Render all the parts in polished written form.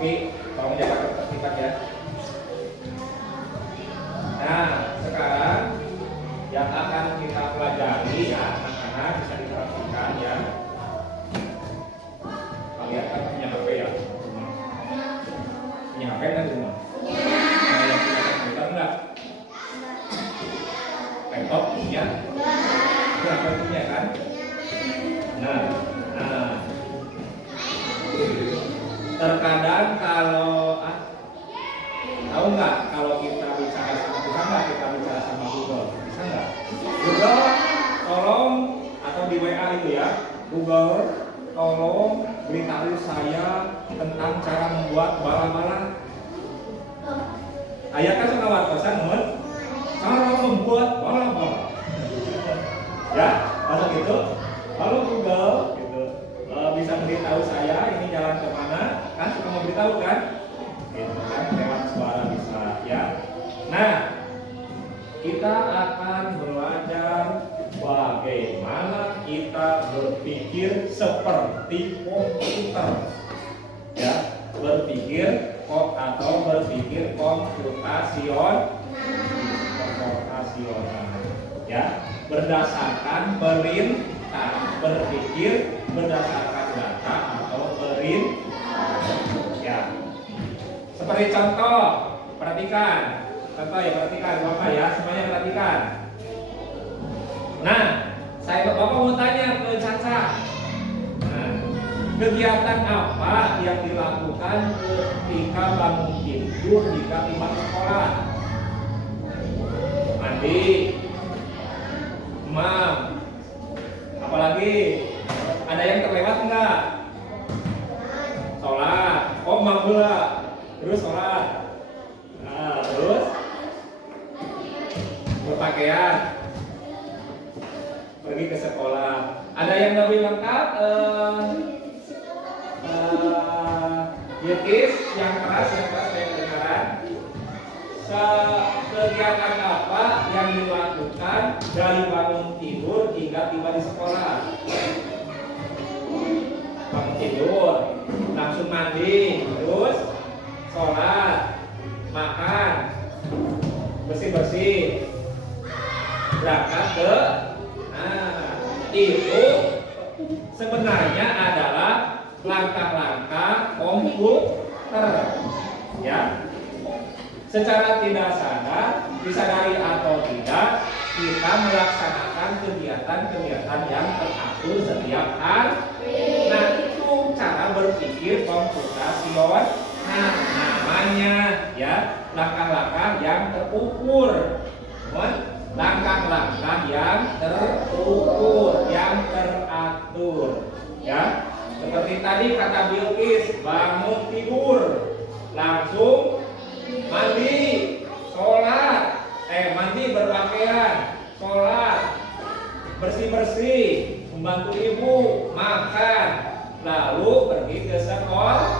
Oke, tolong jaga ketertiban ya. Nah, sekarang yang akan kita pelajari ya, anak-anak bisa diperhatikan ya. Kalian kan punya HP ya? Punya HP kan di rumah? Nah, yang punya komputer enggak? Laptop punya? Berapa punya kan? Nah, terkadang kalau tahu nggak kalau kita bicara sama Tuhan nggak kita bicara sama Google, bisa nggak? Google tolong, atau di WA itu ya, Google tolong beritahu saya tentang cara membuat bala-bala. Ayah kan suka wartosan teman, cara membuat bala-bala. Ya, masa gitu. Kalau Google gitu bisa beritahu saya ini jalan kemana, kan suka mau beritahu kan? Gitu kan, lewat suara bisa ya. Nah, kita akan belajar bagaimana kita berpikir seperti komputer, ya, berpikir atau berpikir komputasional, ya, berdasarkan perintah, berpikir berdasarkan data atau perintah, ya. Seperti contoh, perhatikan. Contoh ya, perhatikan Bapak ya, semuanya perhatikan. Nah, saya Bapak mau tanya ke Caca. Nah, kegiatan apa yang dilakukan ketika bangun tidur jika tiba sekolah? Mandi, mam, apalagi? Ada yang terlewat enggak? Sholat, oh mam pula. terus sholat, nah, terus berpakaian, pergi ke sekolah. Ada yang lebih lengkap? Yukis yang keras saya kedengaran. Kegiatan apa yang dilakukan dari bangun tidur hingga tiba di sekolah? Bangun tidur, langsung mandi, terus sholat, makan, bersih-bersih, berangkat ke, itu sebenarnya adalah langkah-langkah komputer, ya. Secara tidak sadar, disadari atau tidak, kita melaksanakan kegiatan-kegiatan yang teratur setiap hari. Nah, itu cara berpikir komputasional. Nah, namanya ya langkah-langkah yang terukur. Langkah-langkah yang terukur, yang teratur. Ya, seperti tadi kata Bilqis, bangun tidur, langsung mandi, sholat, mandi berpakaian, sholat, bersih-bersih, membantu ibu, makan, lalu pergi ke sekolah.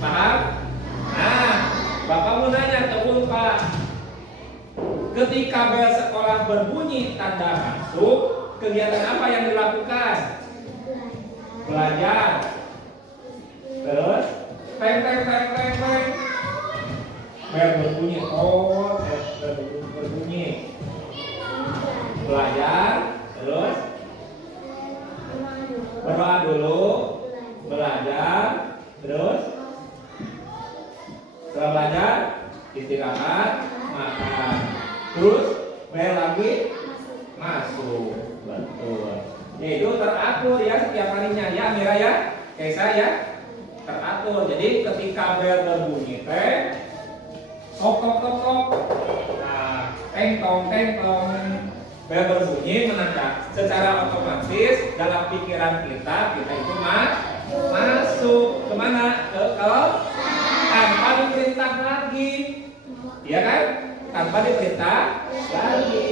Paham? Nah, Bapak mau nanya, teman Pak, ketika bel sekolah berbunyi tanda masuk, kegiatan apa yang dilakukan? Belajar. Terus teng. Bel berbunyi, berbunyi. Belajar, terus berdoa dulu, belajar, terus setelah belajar istirahat, makan, terus bel lagi masuk, betul. Itu teratur ya setiap harinya ya, Mira ya, kayak saya teratur. Jadi ketika bel berbunyi tok, nah teng-tong, bel berbunyi menandakan secara otomatis dalam pikiran kita itu masuk kemana? Ke tanpa diperintah lagi, ya kan? Tanpa diperintah lagi.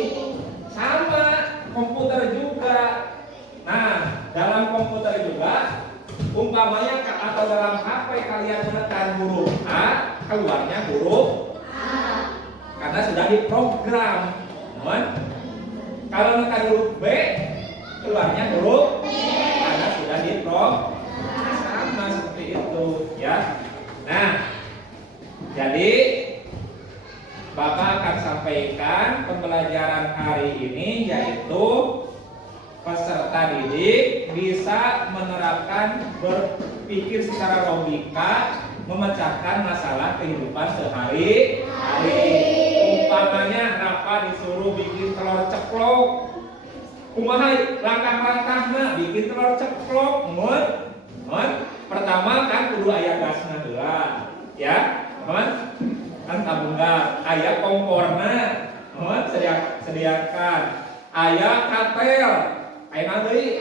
Sama komputer juga. Nah, dalam komputer juga, umpamanya atau dalam HP kalian menekan huruf A, keluarnya huruf A, karena sudah diprogram. Kalau menekan huruf B, keluarnya huruf B, karena sudah diprogram. Sama seperti itu, ya. Nah, jadi Bapak akan sampaikan pembelajaran hari ini, yaitu peserta didik bisa menerapkan berpikir secara logika, memecahkan masalah kehidupan sehari-hari. Umpamanya Rafa disuruh bikin telur ceplok, kumaha langkah-langkahna bikin telur ceplok. Pertama kan kudu aya gasna heula, ya. Kan tabung gas, aya komporna, sediakan. Aya katel, aya deui,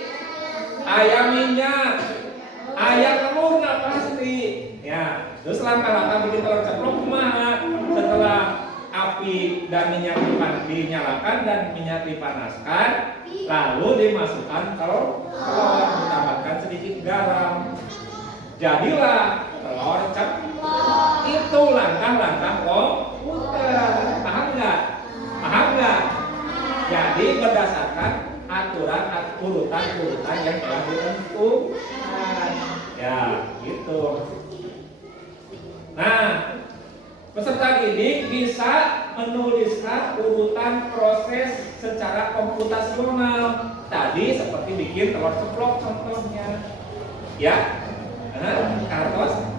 aya minyak, aya telurna pasti. Ya, terus langkah-langkah bikin telur ceplok kumaha? Setelah api dan minyak dinyalakan dan minyak dipanaskan, lalu dimasukkan telur, ditambahkan sedikit garam. Jadilah telur ceplok. Itu langkah-langkah komputer. Paham nggak? Jadi berdasarkan urutan yang telah ditentukan. Ya, gitu. Nah, peserta didik bisa menuliskan urutan proses secara komputasional. Tadi seperti bikin telur ceplok contohnya. Ya. Kartos.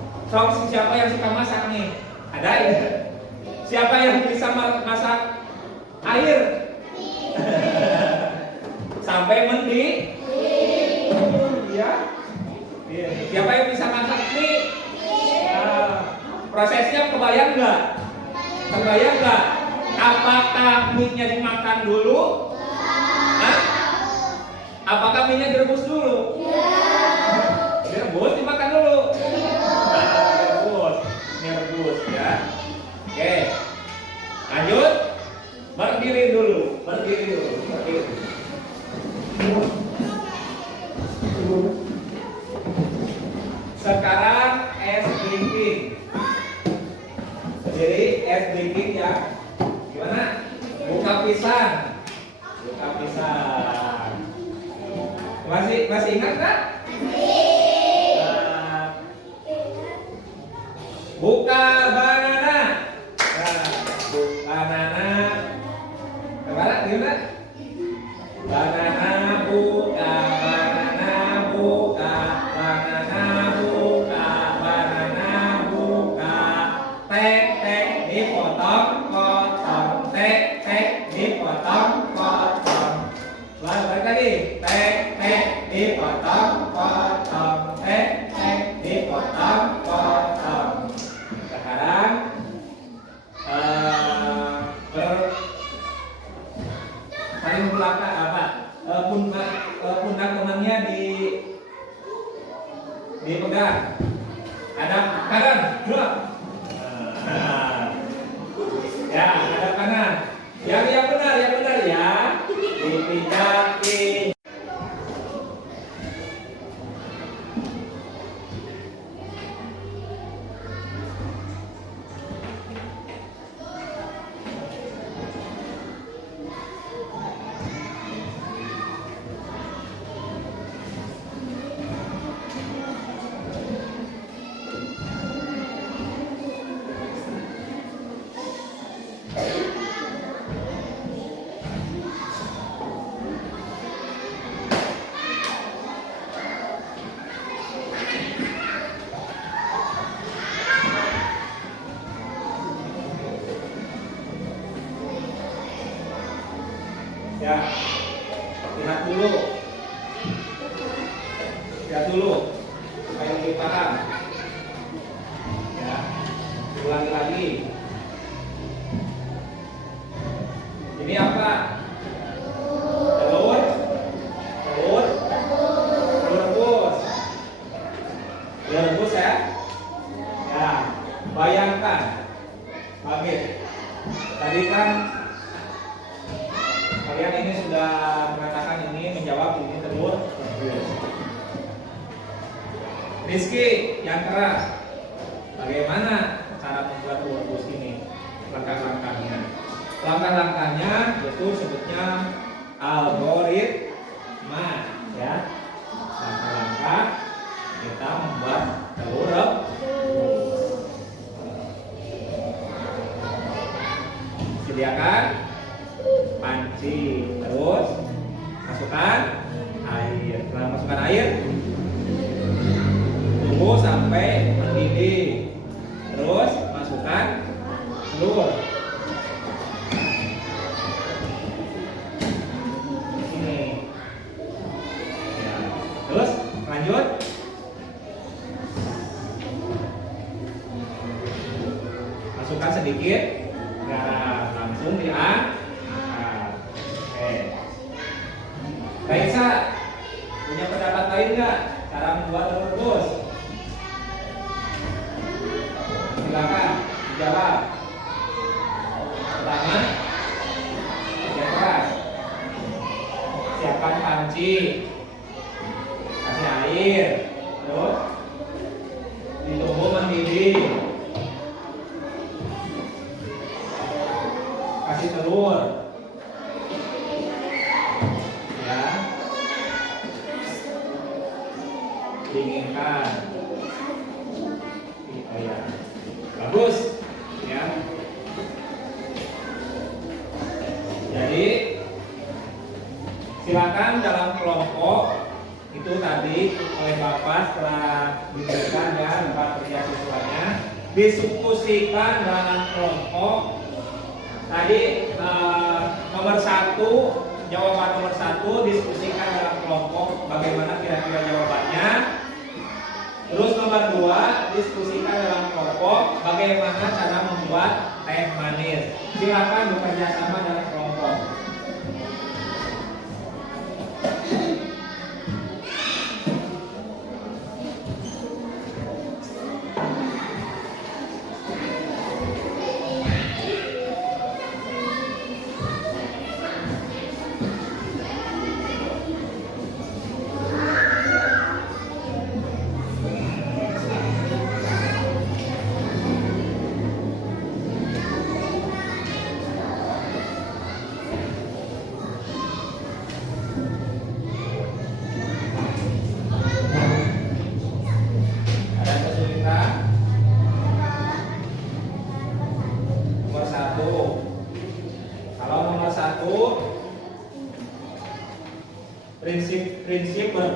Siapa yang suka masak nih? Ada ya? Siapa yang bisa masak air? Sampai mendidih? Ya. Siapa yang bisa masak mie? Prosesnya kebayang nggak? Apakah mie-nya dimakan dulu? Apakah mie-nya direbus dulu? Direbus, dimakan dulu. Buka banana. Nah, banana. Gimana? Gimana? Banana buka, banana buka, banana buka, banana buka. Tek tek dipotong, potong. Tek tek dipotong, potong. Balik lagi. Tek tek dipotong, potong. Tek tek dipotong, potong. Sekarang saling belakang apa? Pundak temannya dipegang. Ada kanan, dua. Ya, ada kanan. Yang benar ya. Dipijaki. Ya, lihat dulu supaya lebih paham. Ya, ulangi lagi. Ini apa? Telur rebus ya. Ya, bayangkan, Bagit. Tadi kan kalian ini sudah mengatakan ini menjawab ini telur rebus. Rizky yang keras, bagaimana cara membuat telur rebus ini? Langkah-langkahnya. Langkah-langkahnya itu sebutnya algoritma ya. Langkah-langkah kita membuat telur rebus. Sediakan panci, terus masukkan air. Setelah masukkan air, tunggu sampai mendidih. Terus masukkan telur. Ini. Ya. Terus lanjut. Masukkan sedikit garam, langsung diangkat. Raisa, punya pendapat lain nggak cara membuat telur rebus? Silakan dijawab. Pertama, kerja keras. Siapkan panci, kasih air, terus ditunggu mendidih. Kasih telur. Dinginkan. Oh ya. Bagus ya. Jadi silakan dalam kelompok itu tadi oleh Bapak setelah diberikan ya tempat kerja siswanya diskusikan dalam kelompok. Tadi nomor 1 jawaban nomor 1 diskusikan dalam kelompok bagaimana kira-kira jawabannya. Terus nomor 2 diskusikan dalam kelompok bagaimana cara membuat teh manis. Silakan bekerja sama dalam kelompok.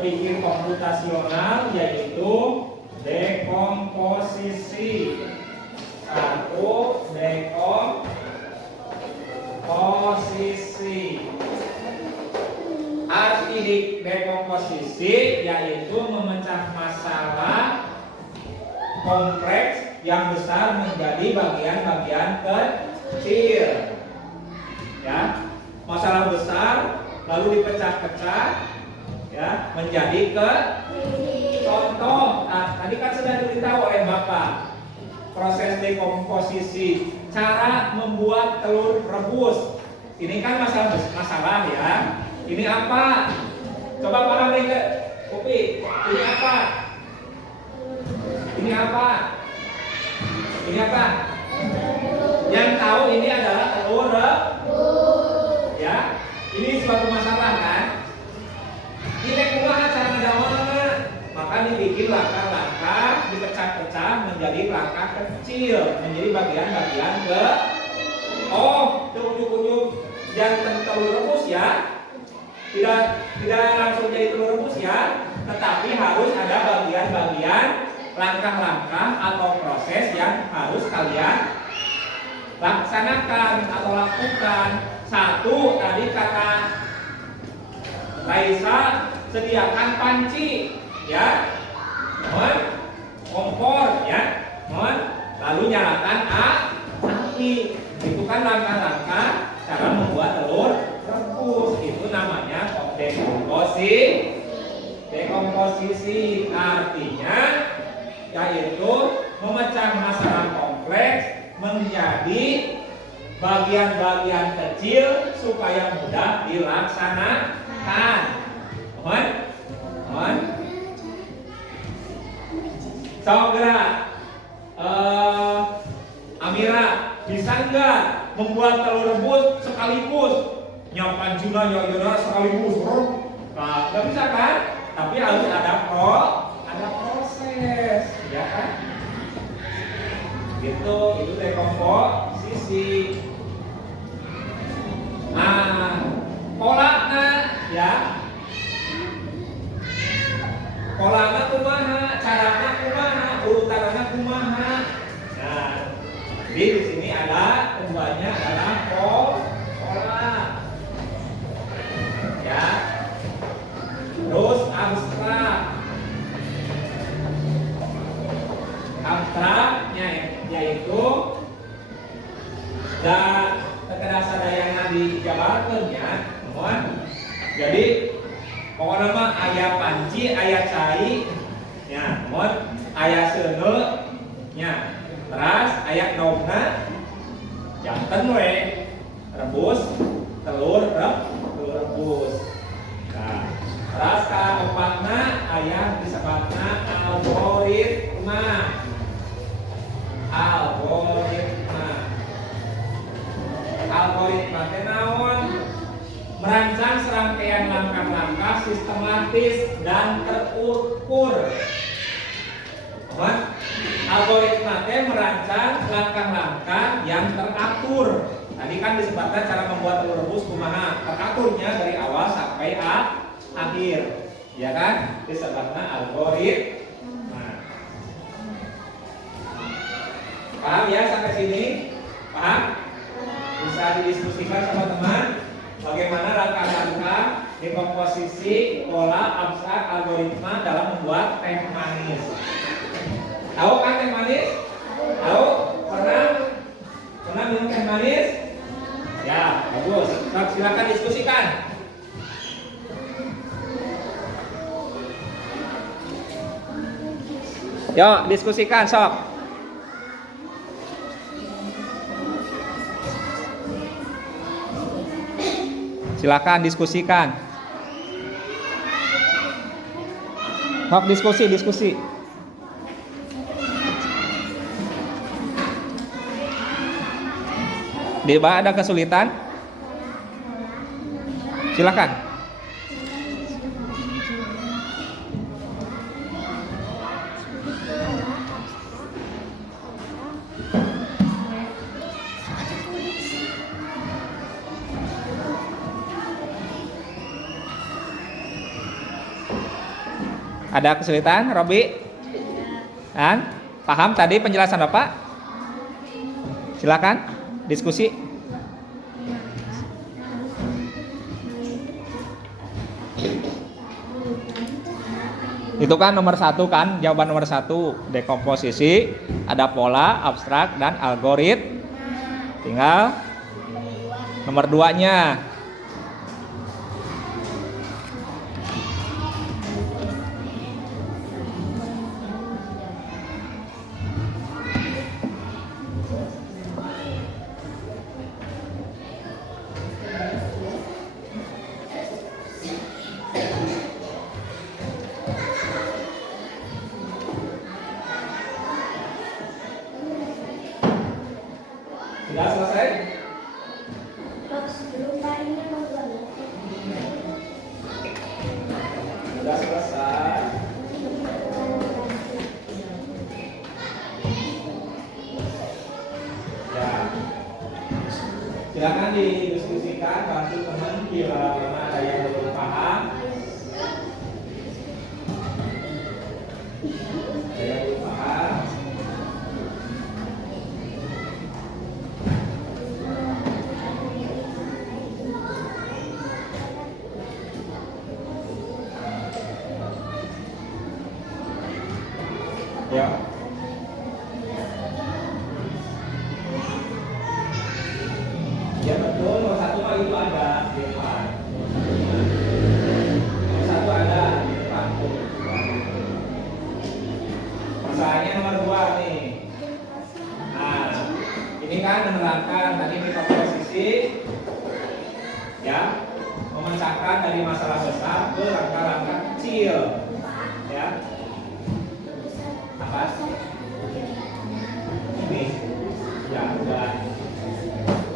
berpikir komputasional yaitu dekomposisi. Satu, dekomposisi. Arti dekomposisi yaitu memecah masalah kompleks yang besar menjadi bagian-bagian kecil. Ya, masalah besar lalu dipecah-pecah ya menjadi contoh. Nah, tadi kan sudah diberitahu oleh Bapak proses dekomposisi, cara membuat telur rebus. Ini kan masalah ya. Ini apa? Coba paham nih, Upi. Ini apa? Ini apa? Ini apa? Yang tahu ini adalah telur rebus. Ya. Ini suatu masalah kan? Kita kumaha cara ngedawalna? Maka dibikin langkah-langkah, dipecah-pecah menjadi langkah kecil, menjadi bagian-bagian ujung-ujung jangan telur rebus ya. Tidak langsung jadi telur rebus ya, tetapi harus ada bagian-bagian langkah-langkah atau proses yang harus kalian laksanakan atau lakukan. Satu, tadi kata Raisa, sediakan panci ya, kompor ya, lalu nyalakan api. Itu kan langkah-langkah cara membuat telur rebus. Itu namanya dekomposisi. Artinya yaitu memecah masalah kompleks menjadi bagian-bagian kecil supaya mudah dilaksanakan. Sogra, Amira, bisa nggak membuat telur rebus sekaligus? Nyapan Cina, sekaligus, nah, nggak bisa kan? Tapi harus ada proses, ya kan? Gitu, itu dekomposisi. Nah, polanya ya. Polanya kumaha, caranya kumaha, urutannya kumaha. Nah, jadi di sini ada keduanya adalah pola. Ya. Terus abstrak. Abstraknya yaitu sadayana dijabarkeun ya, mohon. Jadi pokoknya mah aya panci, aya cai, ya, mohon, aya seuneu, nya. Terus aya daunna, janten we rebus telur rebus. Nah, terus kaopatna aya disebutna algoritma. Algoritma teh naon? Merancang serangkaian langkah-langkah sistematis dan terukur. Algoritma teh merancang langkah-langkah yang teratur. Tadi kan disebutkan cara membuat telur rebus kumaha, teraturnya dari awal sampai akhir. Ya kan? Disebutnya algoritma. Paham ya sampai sini? Paham? Bisa didiskusikan sama teman bagaimana langkah-langkah dekomposisi, pola, abstrak, algoritma dalam membuat teh manis. Tahu kan teh manis? Tahu? Pernah minum teh manis? Ya, bagus. Silakan diskusikan. Yuk, diskusikan sok. Silakan diskusikan. Sok diskusi. Di bawah ada kesulitan? Silakan. Ada kesulitan, Robi? Kan? Paham tadi penjelasan Bapak? Silakan diskusi. Itu kan nomor 1 kan, jawaban nomor 1 dekomposisi, ada pola, abstrak, dan algoritma. Tinggal nomor 2-nya. Sudah selesai? Sudah selesai. Ya. Silakan didiskusikan, bantu teman bila mana ada yang belum paham. Ada yang belum paham. Ya. Ya betul, nomor 1 mah itu ada di depan. Nomor 1 ada di depan. Masalahnya nomor 2 nih. Nah, ini kan menerangkan tadi kita posisi ya, memecahkan dari masalah besar ke langkah-langkah kecil. Ya. Apa? Ini. Ya, udah.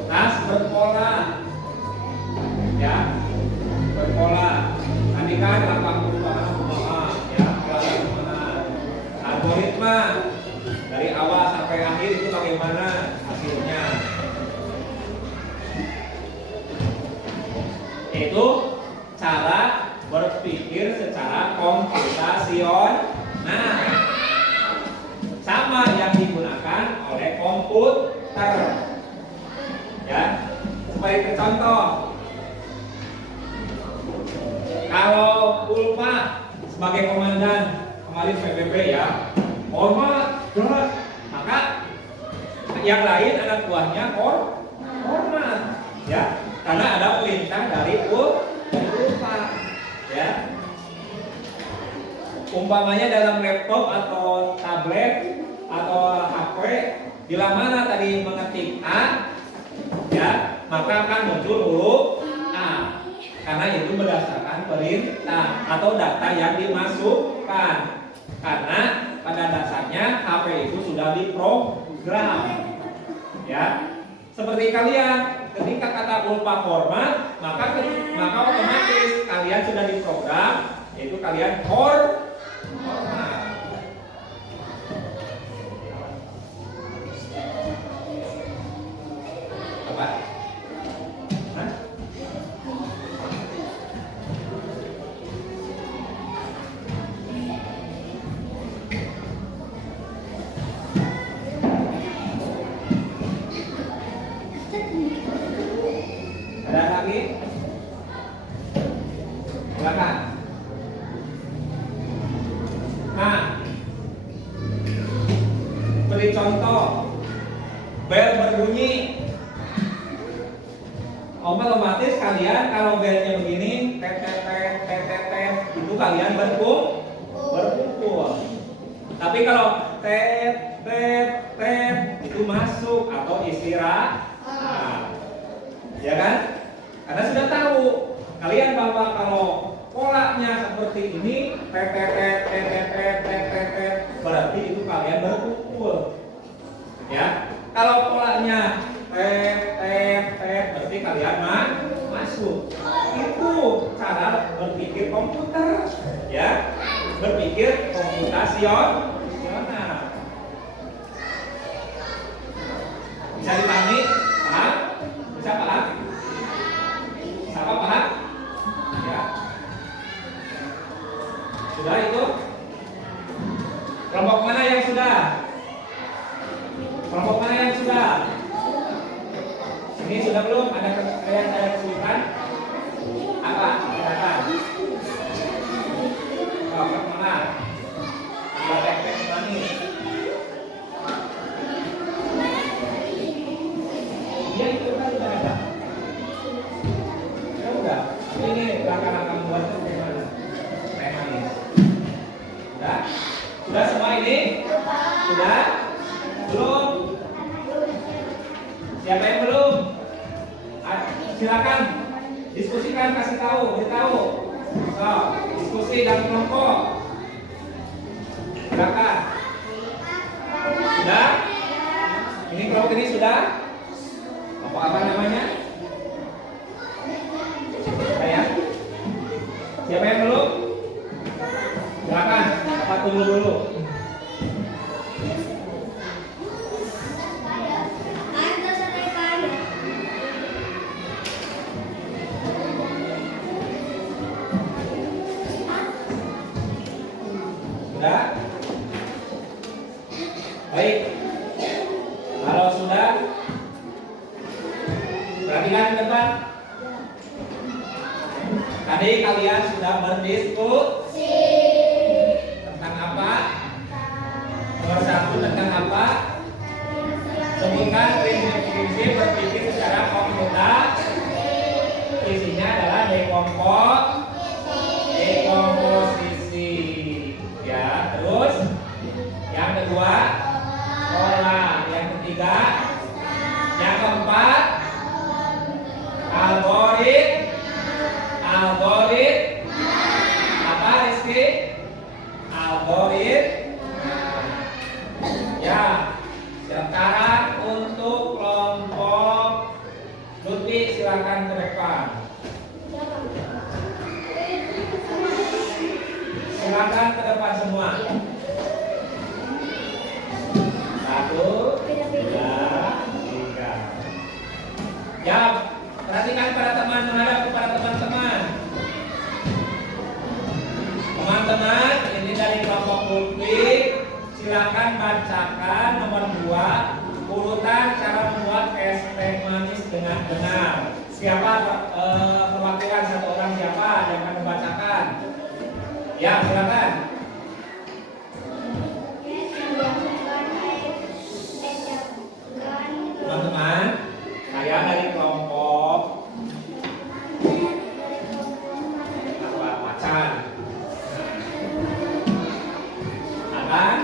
Nas berpola. Ya. Berpola. Tadi kan langkah pertama ya, bagaimana? Algoritma dari awal sampai akhir itu bagaimana hasilnya? Itu cara berpikir secara komputasional. Sama yang digunakan oleh komputer. Ya, sebagai contoh, kalau Ulfa sebagai komandan kemarin PBB ya, hormat, gerak, maka yang lain anak buahnya hormat, ya, karena ada perintah dari Ulfa, ya. Umpamanya dalam laptop atau tablet atau HP, bila mana tadi mengetik A, ya, maka akan muncul huruf A, karena itu berdasarkan perintah atau data yang dimasukkan. Karena pada dasarnya HP itu sudah diprogram, ya. Seperti kalian, ketika kata Ulfa hormat, maka otomatis kalian sudah diprogram, yaitu kalian hormat. Apa? Hah? Ada lagi? Silakan. Nah, beri contoh. Bel berbunyi. Otomatis kalian kalau belnya begini, tet, itu kalian berkumpul. Tapi kalau tet, itu masuk atau istirahat. Ya kan? Karena sudah tahu kalian bahwa kalau polanya seperti ini, berarti itu kalian berkumpul. Ya. Kalau polanya berarti kalian masuk. Itu cara berpikir komputer, ya. Berpikir komputasional. Bisa dipahami? Paham? Bisa paham? Siapa paham? Ya. Sudah itu? Kelompok mana yang sudah? Ini sudah belum? Ada kesulitan? Apa? Silakan. Oh, mana? Buat tek-tek manis. Ya itu kan sudah ada. Ya udah. Ini langkah-langkah membuatnya bagaimana? Teh manis. Sudah? Sudah semua ini? Sudah? Belum? Siapa yang belum? Silakan diskusikan, kasih tahu, beritahu. So, diskusi dalam kelompok. Silakan. Sudah? Ini kelompok ini sudah? Kelompok apa namanya? Saya. Siapa yang belum? Silakan. Apa tunggu dulu? Sudah? Baik. Kalau sudah, perhatikan ke depan. Tadi kalian sudah berdiskusi tentang apa? Nomor 1 tentang apa? Sebutkan prinsip-prinsip berpikir secara komputer. Isinya adalah dekomposisi. Ya, terus yang kedua pola, yang ketiga, yang keempat algorit apa Rizky? Algorit. Ya, sekarang untuk kelompok Lutfi silakan ke depan. Silakan ke depan semua. 1, 2, 3. Ya, perhatikan para teman, menghadap kepada teman-teman. Teman-teman, ini dari kelompok Lutfi. Silakan bacakan nomor 2, urutan cara membuat es teh manis dengan benar. Siapa perwakilan satu orang siapa yang akan membacakan? Ya, silakan. Teman-teman, saya dari kelompok macan akan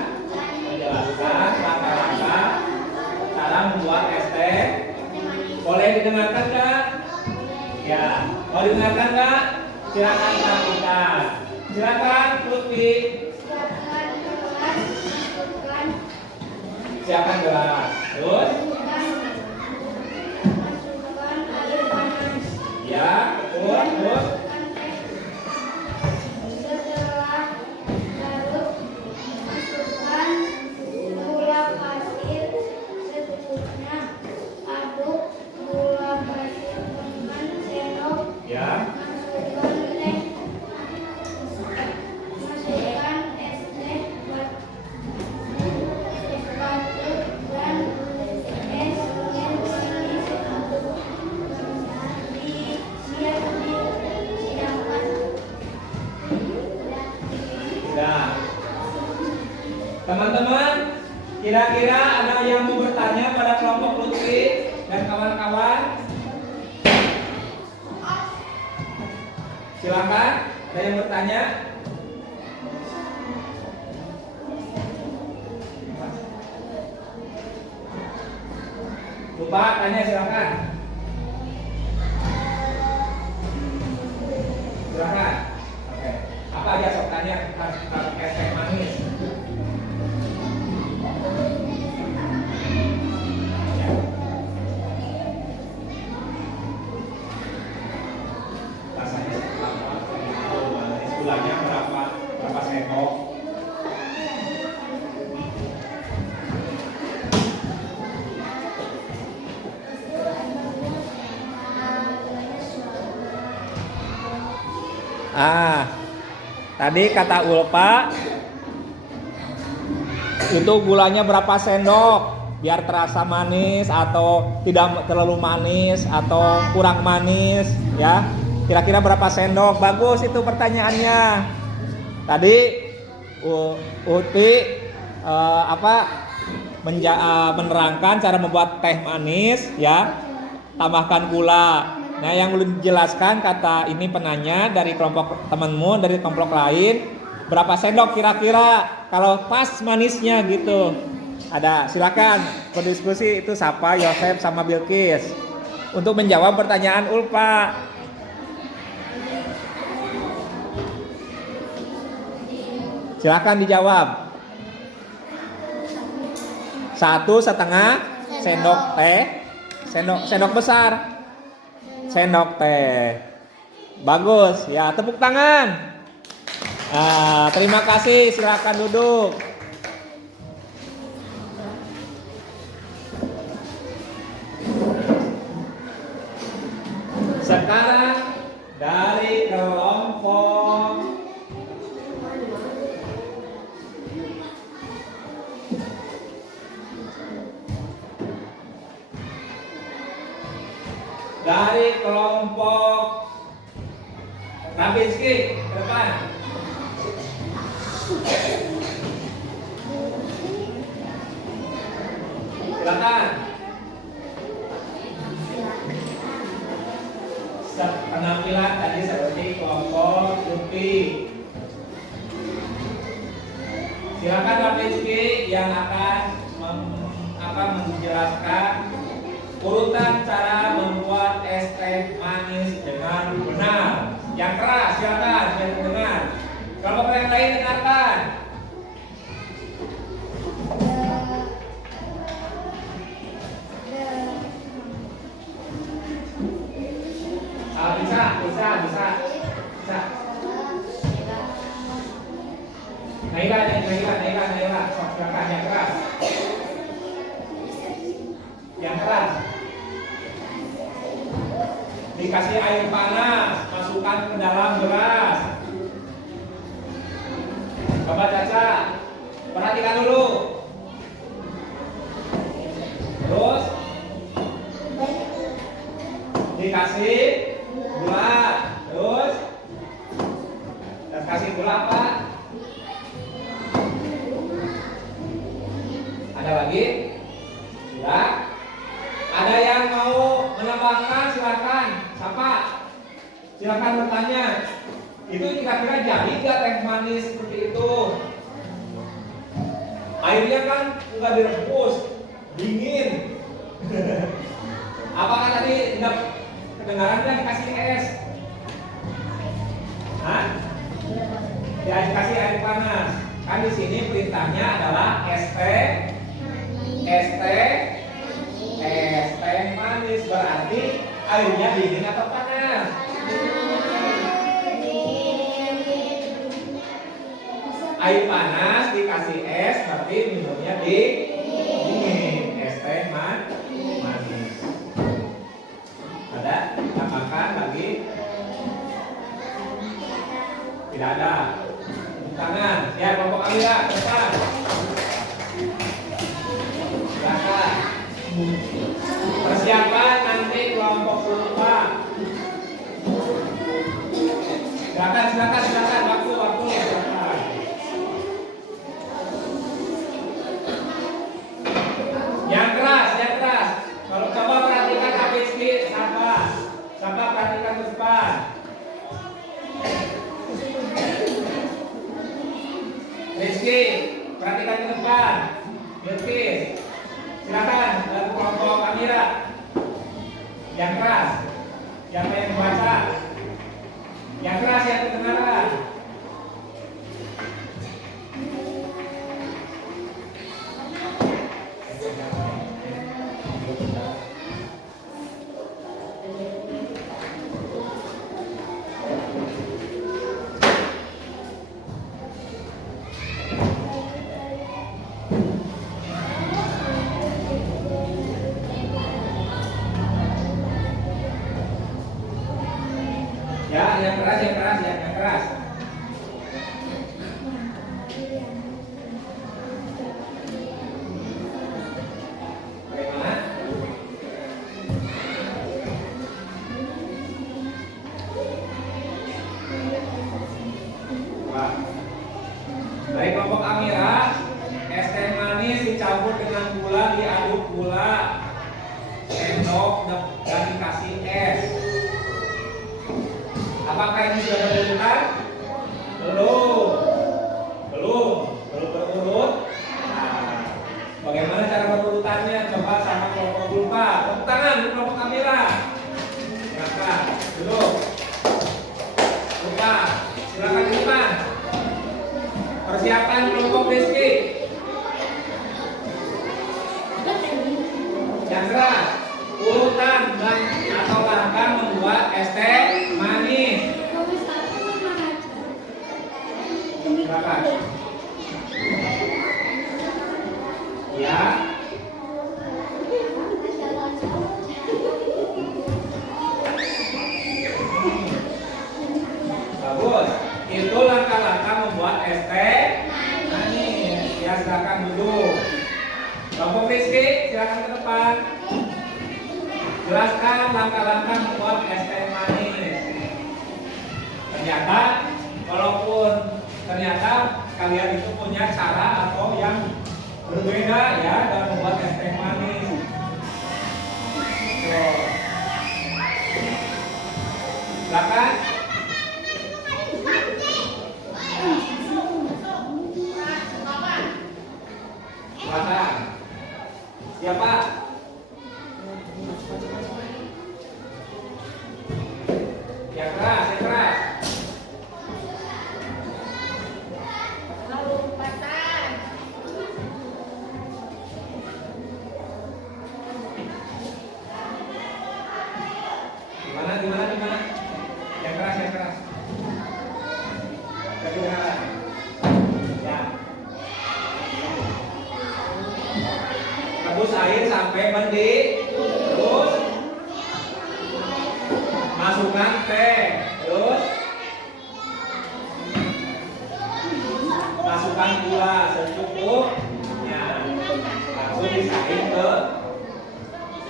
menjelaskan langkah-langkah cara membuat es teh. Boleh didengarkan nggak? Ya, mau didengarkan nggak? Silakan lakukan. Silakan, Lutfi. Siapkan gelas. Terus? Ya, betul. Terus? Gula pasir secukupnya. Aduk gula pasir dengan sendok. Ya. Masukkan es teh batu dan es yang manis disidangkan. Sudah. Teman-teman, kira-kira ada yang mau bertanya pada kelompok Lutfi dan kawan-kawan? Silakan, ada yang bertanya? Lupa tanya, silakan. Silakan. Oke. Apa aja sok tanya tentang es teh manis? Rasanya seperti apa? Gulanya berapa sendok? Tadi kata Ulfa itu gulanya berapa sendok? biar terasa manis atau tidak terlalu manis atau kurang manis ya. Kira-kira berapa sendok? Bagus itu pertanyaannya. Tadi Uti menerangkan cara membuat teh manis ya. Tambahkan gula. Nah, yang belum dijelaskan kata ini penanya dari kelompok temanmu dari kelompok lain, berapa sendok kira-kira kalau pas manisnya gitu. Ada, silakan berdiskusi itu siapa, Yosef sama Bilkis untuk menjawab pertanyaan Ulfa. Silakan dijawab. 1,5 sendok teh, sendok besar, sendok teh. Bagus ya, tepuk tangan. Terima kasih, silakan duduk. Sekarang dari kelompok Rabinski ke depan. Silakan. Penampilan tadi seperti kelompok Lupi. Silakan Rabinski yang akan menjelaskan urutan cara membuat es teh manis dengan benar. Yang keras silakan, biar dengar. Kelompok yang lain dengarkan. Bisa. Naila. Silakan yang keras. Yang keras. Dikasih air panas, masukkan ke dalam beras. Coba Caca, perhatikan dulu. Terus dikasih gula, terus kasih gula apa? Ada lagi? Sudah? Ada yang mau menambahkan? Silakan. Siapa? Silakan bertanya. Itu kira-kira jadi nggak teh manis seperti itu? Airnya kan nggak direbus, dingin. Apakah tadi kedengaran kan dikasih es? Hah? Ya, dikasih air panas. Kan di sini perintahnya adalah es teh manis, berarti airnya dingin atau panas? Air panas dikasih es, berarti minumnya dingin. Es teh manis. Ada? Tambahkan lagi? Tidak ada. Tangan. Ya, kelompok Amira, depan. Silakan. Persiapan nanti kelompok Ulfa. Silakan. Waktu. Silakan. Yang keras. Kalau coba perhatikan Habibski, Sapa perhatikan ke depan. Rizky, perhatikan ke depan. Bilkis, silakan dari kelompok Amira. Yang keras, siapa yang membaca? Yang keras yang kedengaran. Ya, yang keras. dan dikasih S. Apakah ini sudah berurutan? Belum berurut. Nah, bagaimana cara berurutannya? Coba sama kelompok lupa. Tepuk tangan di kelompok kamera. Silakan duduk. Lupa. Silakan di depan. Persiapan kelompok Rizky. Chandra, urutan dan atau langkah membuat es teh manis. Silakan. Ya. Bagus. Itu langkah-langkah membuat es teh manis. Ya, silakan duduk. Kelompok Rizky, silakan ke depan. Jelaskan langkah-langkah membuat es teh manis. Ternyata kalian itu punya cara atau yang berbeda ya dalam membuat es teh manis. Silakan. Silakan. Siapa? Yang keras. Gimana? Yang keras. Kedengaran. Ya. Rebus air sampai mendidih. Terus masukkan teh. Terus masukkan gula secukupnya. Langsung disaring ke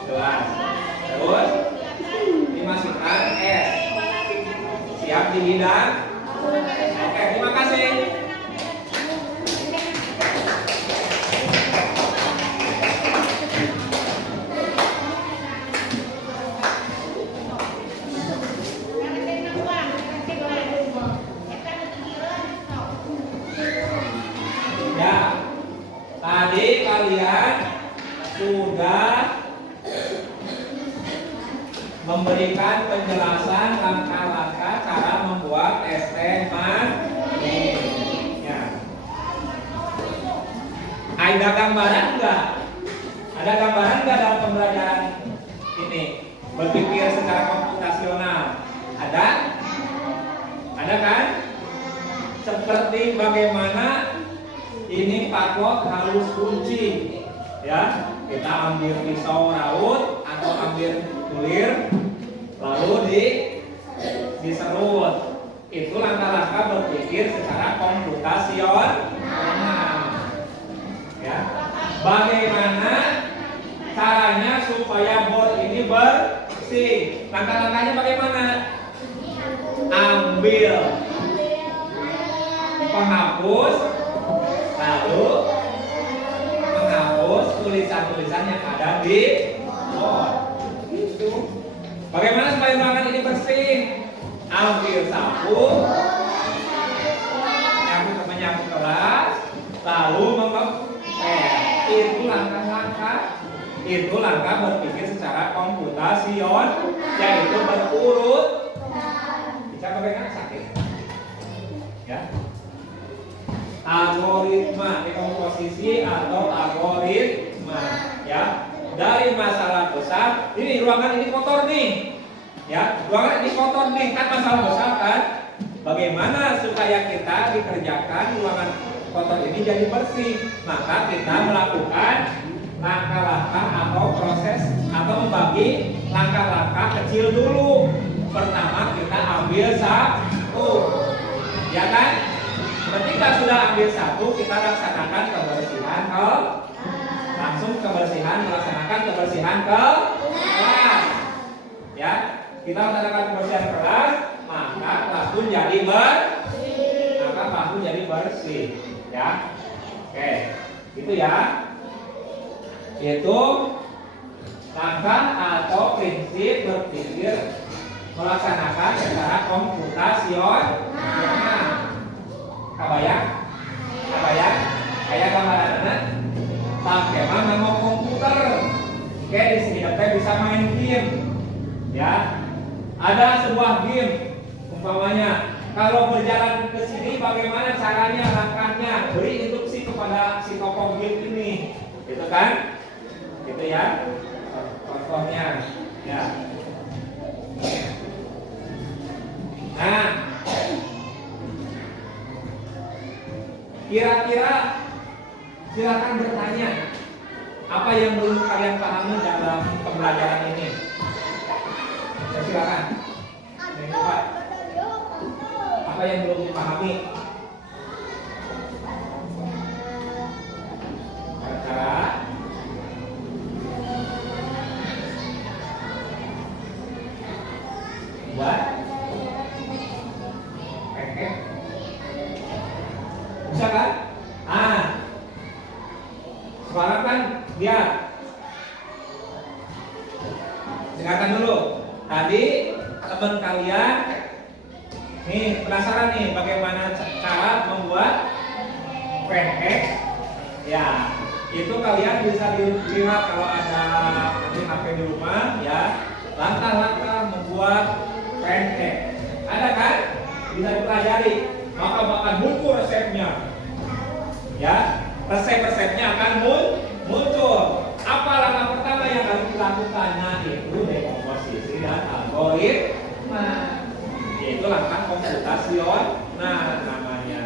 gelas. Terus dimasukkan es. Siap dihidang? Oke, terima kasih. Ya, tadi kalian sudah memberikan penjelasan langkah-langkah cara membuat es teh manis. Ya. Ada gambaran enggak? Ada gambaran enggak dalam pembelajaran ini? Berpikir secara komputasional. Ada? Ada kan? Seperti bagaimana ini patlok harus kunci. Ya, kita ambil pisau raut atau ambil kulir lalu diserut. Itu langkah-langkah berpikir secara komputasional. Ya. Bagaimana caranya supaya board ini bersih? Langkah-langkahnya bagaimana? Ambil penghapus lalu menghapus tulisan-tulisan yang ada di board. Bagaimana supaya ruangan ini bersih? Ambil sapu, menyapu kelas, lalu mengepel. Itu langkah berpikir secara komputasional, yaitu berurut. Bisa bagaimana sakit? Ya. Algoritma, dekomposisi atau algoritma, ya. Dari masalah besar, ini ruangan ini kotor nih, ya. Ruangan ini kotor nih, kan masalah besar kan? Bagaimana supaya kita dikerjakan ruangan kotor ini jadi bersih? Maka kita melakukan langkah-langkah atau proses atau membagi langkah-langkah kecil dulu. Pertama kita ambil satu, ya kan? Ketika sudah ambil satu, kita laksanakan kebersihan melaksanakan kebersihan kelas. Ya, kita laksanakan kebersihan kelas, maka kelas pun jadi bersih. Ya, oke, itu ya. Itu langkah atau prinsip berpikir melaksanakan secara komputasional. Kabayang? Kayak gambaranna pakai nama komputer. Oke, di sini kita bisa main game. Ya. Ada sebuah game umpamanya kalau berjalan ke sini bagaimana caranya, langkahnya, beri instruksi kepada si tokoh game ini. Gitu kan? Gitu ya. Contohnya ya. Nah, kira-kira silakan bertanya apa yang belum kalian pahami dalam pembelajaran ini. Ya, silakan. Pak, apa yang belum dipahami? Cara buat bisa kan? Sekarang kan dia dengarkan dulu. Tadi teman kalian nih penasaran nih bagaimana cara membuat pancake. Ya, itu kalian bisa dilihat kalau ada nanti HP di rumah ya. Langkah-langkah membuat pancake. Ada kan? Bisa dipelajari. Maka bahkan buku resepnya. Ya, resep-resepnya akan muncul. Apa langkah pertama yang harus dilakukan? Nah, itu dekomposisi dan algoritma. Itu langkah komputasional namanya.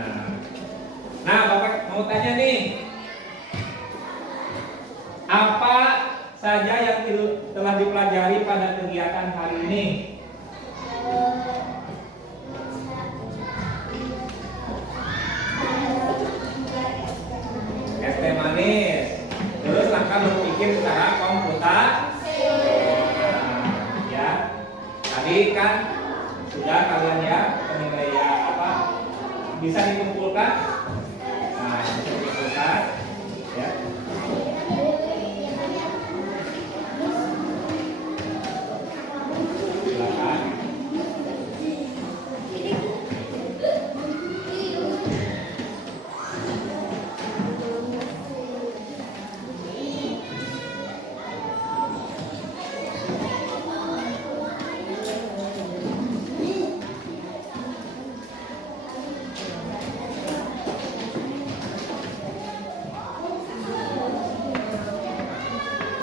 Nah, Bapak mau tanya nih, apa saja yang telah dipelajari pada kegiatan hari ini? Es teh manis. Terus langkah berpikir secara komputasional. Ya, tadi kan sudah kalian ya penilaian apa bisa dikumpulkan. Nah, bisa dikumpulkan. Ya. Silakan.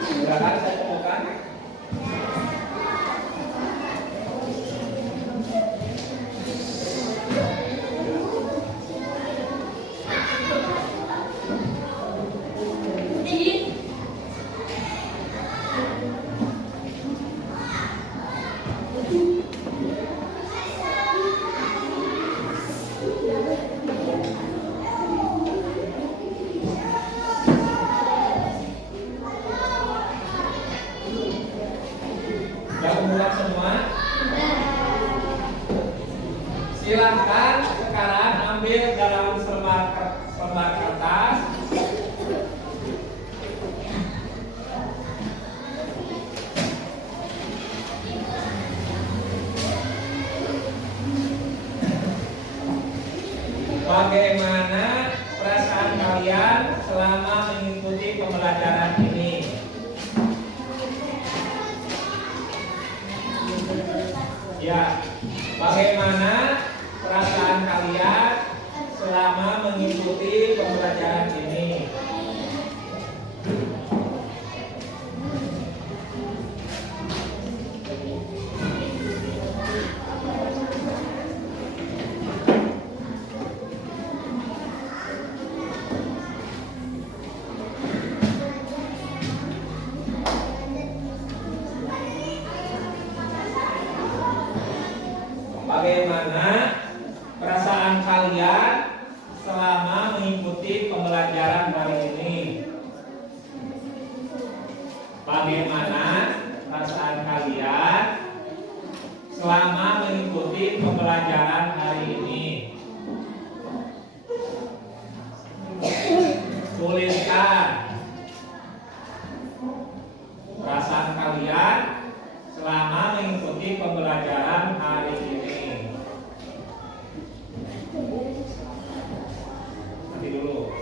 Silakan saya temukan. Yang membuat semua. Silakan sekarang ambil dalam selembar kertas. Bagaimana perasaan kalian selama mengikuti pembelajaran ini? Ya, bagaimana perasaan kalian selama mengikuti pembelajaran ini? Bagaimana perasaan kalian selama mengikuti pembelajaran hari ini? Bagaimana perasaan kalian selama mengikuti pembelajaran hari ini? Tuliskan perasaan kalian topik pembelajaran hari ini. Nanti dulu.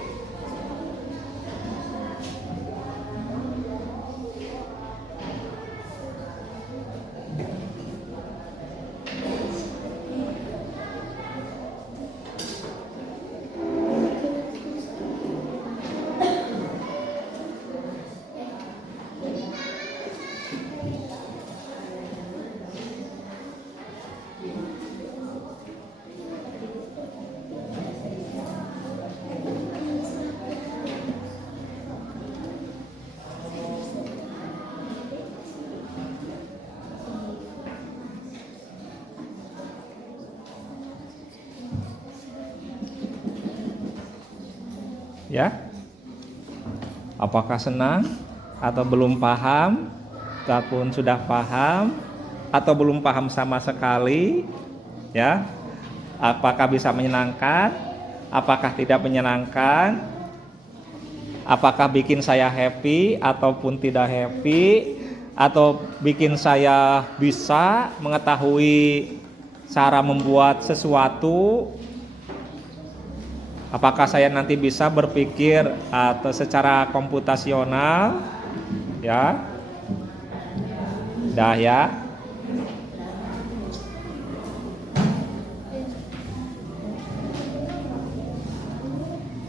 Ya, apakah senang atau belum paham, ataupun sudah paham atau belum paham sama sekali? Ya, apakah bisa menyenangkan? Apakah tidak menyenangkan? Apakah bikin saya happy ataupun tidak happy? Atau bikin saya bisa mengetahui cara membuat sesuatu? Apakah saya nanti bisa berpikir atau secara komputasional? Ya, dah ya.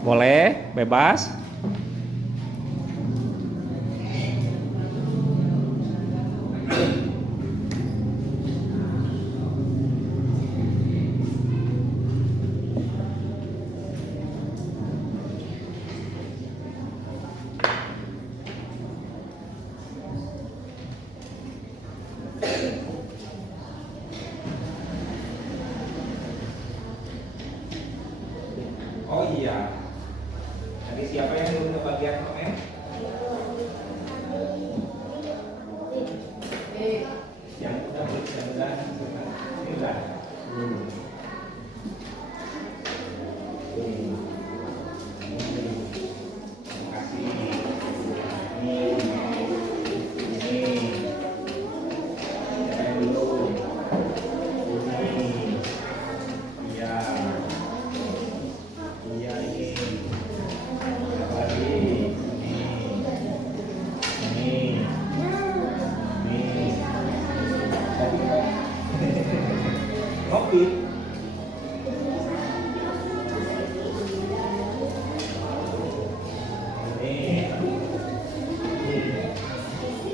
Boleh, bebas. Oh iya, tadi siapa yang belum kebagian komen? Yang udah sudah. Terima kasih. Ini yang dulu. Iya. Iya ini. Lagi. Ini. Kopi.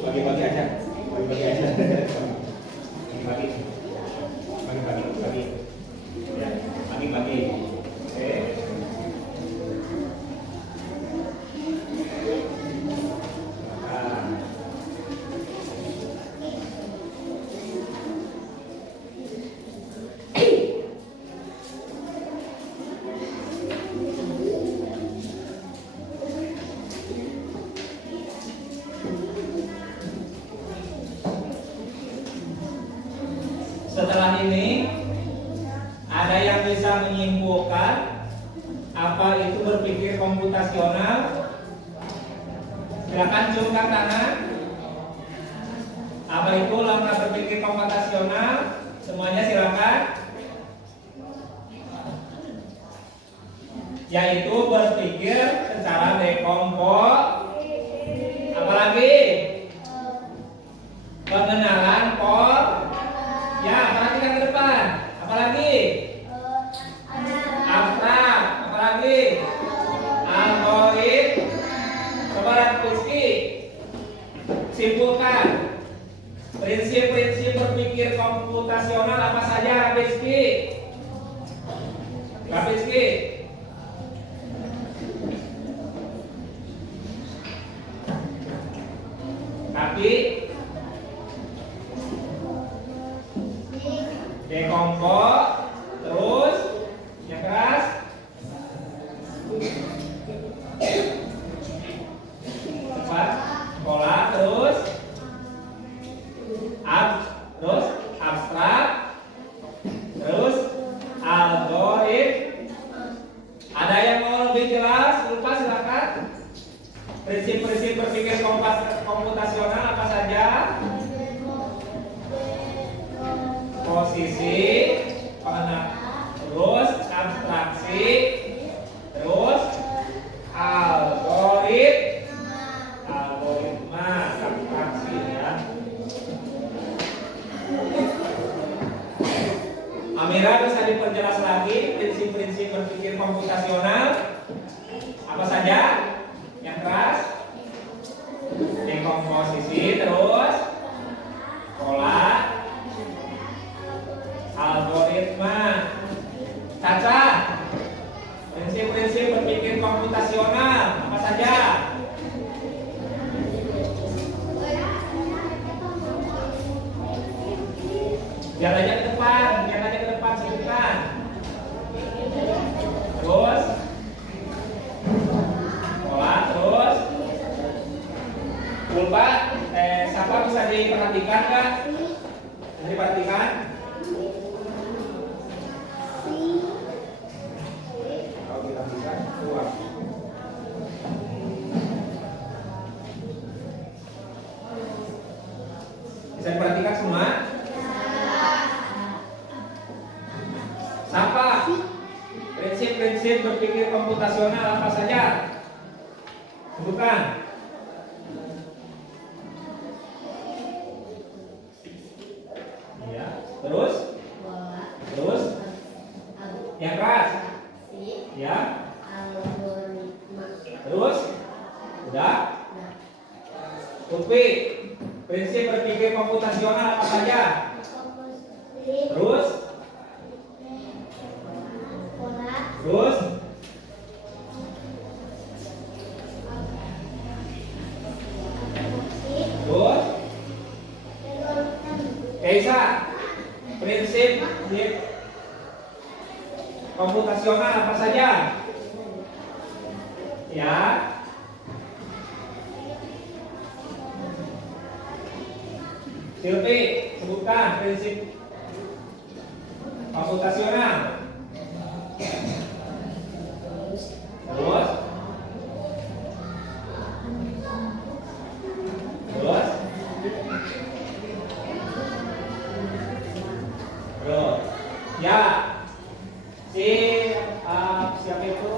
Bagi-bagi aja. Bagi-bagi aja. Bagi-bagi. Bagi-bagi. Ya, bagi-bagi. Oke. Setelah ini ada yang bisa menyimpulkan apa itu berpikir komputasional? Silakan ciumkan tangan. Apa itu lama berpikir komputasional? Semuanya silakan. Yaitu berpikir secara apalagi pengenalan ya, apalagi kan ke depan, apalagi abstrak, apalagi algoritma. Sobat Rizky, simpulkan prinsip-prinsip berpikir komputasional apa saja, Rizky? Rizky. Tapi dekompos, terus yang keras, cepat, pola, terus abstrak, terus algoritma. Ada yang mau lebih jelas? Lupa silakan. Prinsip-prinsip berpikir komputasional apa saja? Mira bisa diperjelas lagi prinsip-prinsip berpikir komputasional apa saja yang keras, dekomposisi, terus pola, algoritma. Caca, prinsip-prinsip berpikir komputasional apa saja? Biar aja ke depan sebutkan. Terus pola, terus pulpa. Siapa bisa diperhatikan nggak? Bisa diperhatikan? Kalau diperhatikan, keluar. Bisa diperhatikan semua? Siapa? Prinsip-prinsip berpikir komputasional apa saja? Sebutkan. Iya. Terus? Terus? Yang keras? Ya. Terus? Udah? Upi, prinsip berpikir komputasional apa saja? Terus? Terus? Terus? Keisa, prinsip komputasional apa saja? Ya. Silvi, sebutkan prinsip komputasional. Terus? Terus? Terus? Ya. Siapa itu?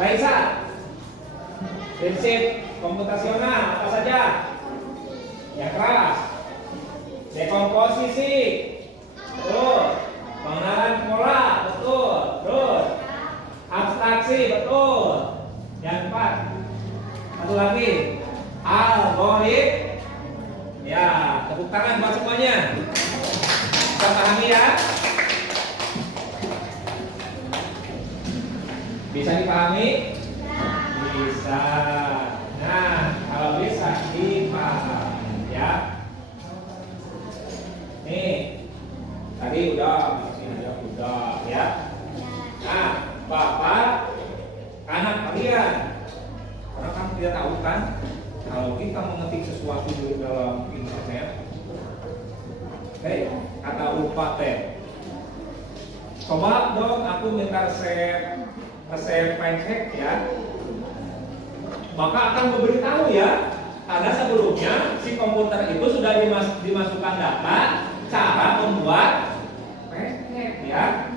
Raisa. Prinsip komputasional apa saja? Yang keras. Dekomposisi. Betul. Pengenalan pola. Betul. Terus? Abstraksi. Betul. Yang keempat. Satu lagi. Algoritma. Ya, tepuk tangan buat semuanya. Bisa pahami ya? Bisa dipahami? Bisa. Nah, kalau bisa dipahami ya. Nih, tadi udah, ini udah ya. Nah, Bapak, anak kalian, karena kamu tidak tahu kan, kalau kita mengetik sesuatu di dalam internet, kata lupa teh. Coba dong, aku minta resep pancake ya. Maka akan memberitahu ya, karena sebelumnya si komputer itu sudah dimasukkan data cara membuat pancake ya.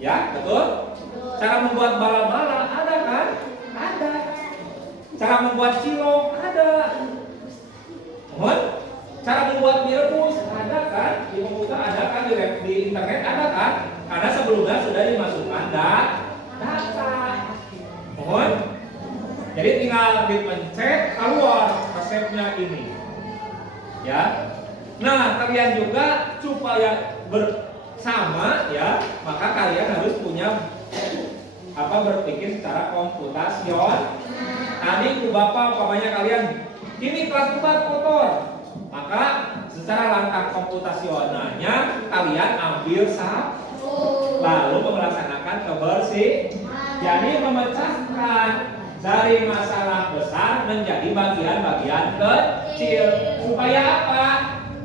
Ya, betul? Cara membuat bala-bala ada kan? Ada. Cara membuat cilok ada. Mohon? Cara membuat mie rebus ada kan? Di komputer ada kan? Di internet ada kan? Karena sebelumnya sudah dimasukkan data. Mohon? Jadi tinggal dipencet keluar resepnya ini. Ya. Nah, kalian juga supaya bersama ya, maka kalian harus punya berpikir secara komputasional. Tadi Bapak umpamanya kalian ini kelas 4 kotor, maka secara langkah komputasionalnya kalian ambil sapu lalu melaksanakan kebersihan. Jadi memecahkan dari masalah besar menjadi bagian-bagian kecil supaya apa?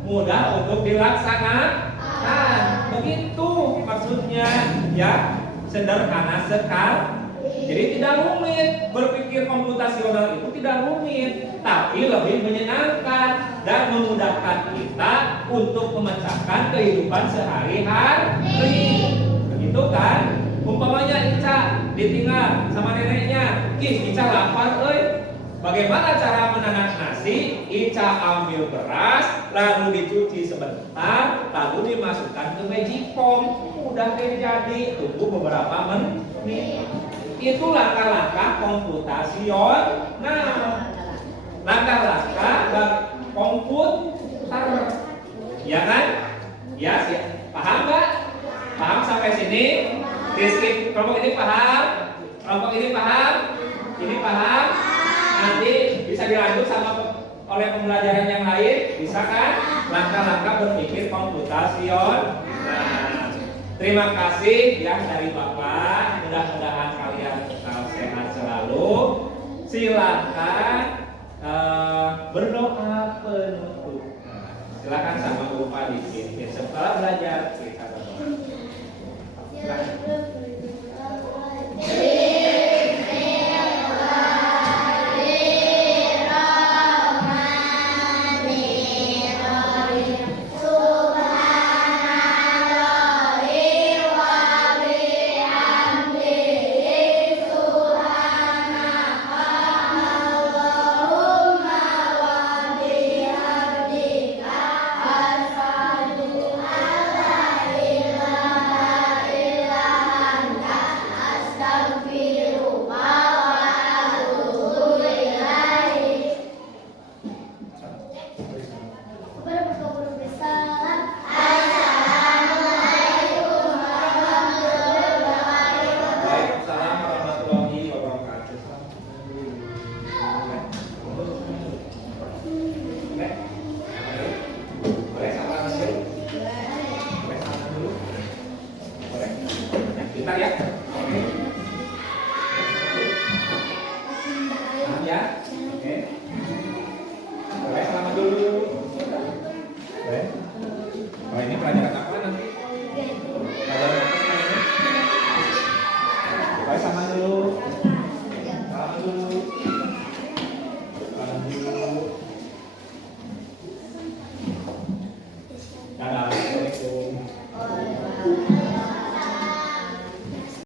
Mudah untuk dilaksanakan. Begitu maksudnya ya. Sederhana sekali. Jadi tidak rumit. Berpikir komputasional itu tidak rumit, tapi lebih menyenangkan dan memudahkan kita untuk memecahkan kehidupan sehari-hari. Begitu kan? Umpamanya Ica ditinggal sama neneknya, Ica lapar, Bagaimana cara menanak nasi? Ica ambil beras, lalu dicuci sebentar, lalu dimasukkan ke magicom. Udah deh jadi, tunggu beberapa menit. Itu langkah-langkah komputasional. Langkah-langkah komputer. Ya kan? Ya, paham nggak? Paham sampai sini? Rizky, kelompok ini paham? Kelompok ini paham? Ini paham? Nanti bisa dilanjut sama oleh pembelajaran yang lain, bisa kan? Langkah-langkah berpikir komputasional. Nah, terima kasih ya dari Bapak. Mudah-mudahan kalian tetap sehat selalu. Silakan berdoa penutup. Silakan sama Bapak dikit. Setelah belajar kita berdoa.